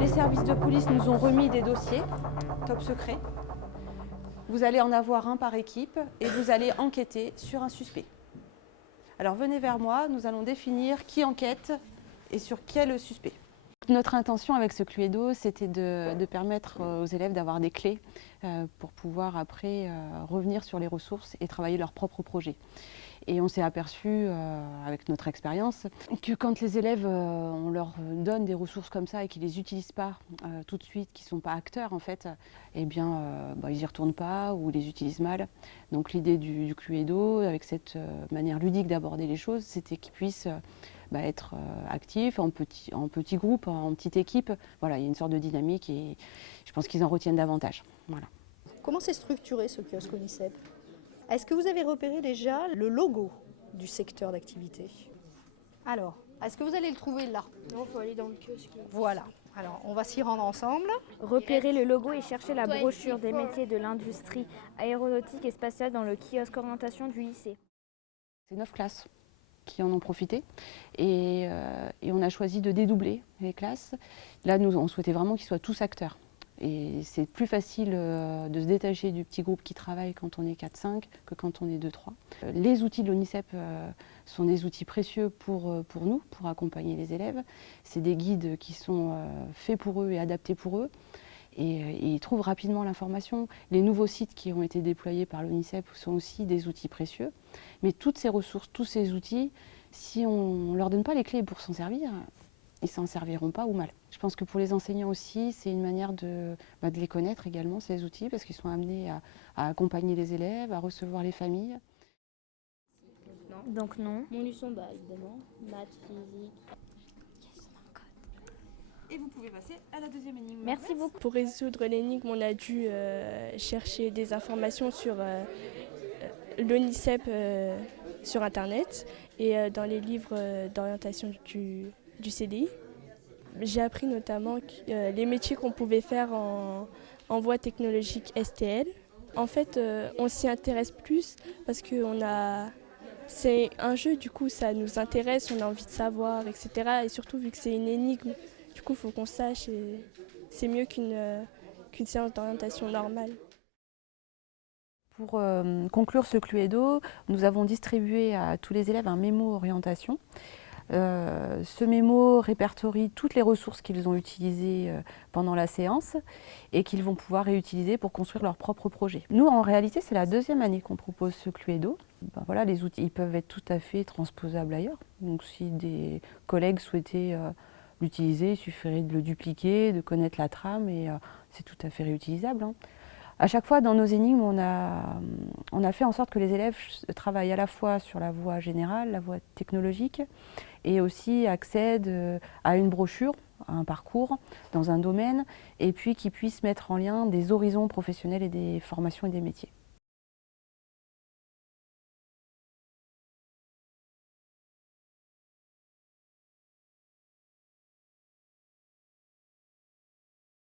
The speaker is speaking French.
Les services de police nous ont remis des dossiers, top secret. Vous allez en avoir un par équipe et vous allez enquêter sur un suspect. Alors venez vers moi, nous allons définir qui enquête et sur quel suspect. Notre intention avec ce Cluedo, c'était de permettre aux élèves d'avoir des clés pour pouvoir après revenir sur les ressources et travailler leur propre projet. Et on s'est aperçu, avec notre expérience, que quand les élèves, on leur donne des ressources comme ça et qu'ils ne les utilisent pas tout de suite, qu'ils ne sont pas acteurs en fait, eh bien, ils n'y retournent pas ou les utilisent mal. Donc l'idée du Cluedo, avec cette manière ludique d'aborder les choses, c'était qu'ils puissent être actifs en petit groupe, en petite équipe. Voilà, il y a une sorte de dynamique et je pense qu'ils en retiennent davantage. Voilà. Comment s'est structuré ce kiosque Onicep ? Est-ce que vous avez repéré déjà le logo du secteur d'activité ? Alors, est-ce que vous allez le trouver là ? Non, il faut aller dans le kiosque. Voilà. Alors, on va s'y rendre ensemble. Repérer le logo et chercher la brochure des métiers de l'industrie aéronautique et spatiale dans le kiosque orientation du lycée. C'est 9 classes qui en ont profité et on a choisi de dédoubler les classes. Là, nous, on souhaitait vraiment qu'ils soient tous acteurs. Et c'est plus facile de se détacher du petit groupe qui travaille quand on est 4-5 que quand on est 2-3. Les outils de l'ONICEP sont des outils précieux pour nous, pour accompagner les élèves. C'est des guides qui sont faits pour eux et adaptés pour eux. Et ils trouvent rapidement l'information. Les nouveaux sites qui ont été déployés par l'ONICEP sont aussi des outils précieux. Mais toutes ces ressources, tous ces outils, si on ne leur donne pas les clés pour s'en servir, ils ne s'en serviront pas ou mal. Je pense que pour les enseignants aussi, c'est une manière de les connaître également, ces outils, parce qu'ils sont amenés à accompagner les élèves, à recevoir les familles. Non. Donc non. Mon luçon, évidemment. Maths, physique. Et vous pouvez passer à la deuxième énigme. Merci beaucoup. Pour résoudre l'énigme, on a dû chercher des informations sur l'ONICEP sur Internet et dans les livres d'orientation du CDI. J'ai appris notamment les métiers qu'on pouvait faire en voie technologique STL. En fait, on s'y intéresse plus parce que c'est un jeu, du coup ça nous intéresse, on a envie de savoir, etc. Et surtout vu que c'est une énigme, du coup il faut qu'on sache et c'est mieux qu'une séance d'orientation normale. Pour conclure ce Cluedo, nous avons distribué à tous les élèves un mémo orientation. Ce mémo répertorie toutes les ressources qu'ils ont utilisées pendant la séance et qu'ils vont pouvoir réutiliser pour construire leur propre projet. Nous, en réalité, c'est la deuxième année qu'on propose ce Cluedo. Voilà, les outils ils peuvent être tout à fait transposables ailleurs. Donc si des collègues souhaitaient l'utiliser, il suffirait de le dupliquer, de connaître la trame et c'est tout à fait réutilisable. À chaque fois, dans nos énigmes, on a fait en sorte que les élèves travaillent à la fois sur la voie générale, la voie technologique, et aussi accèdent à une brochure, à un parcours dans un domaine, et puis qu'ils puissent mettre en lien des horizons professionnels et des formations et des métiers.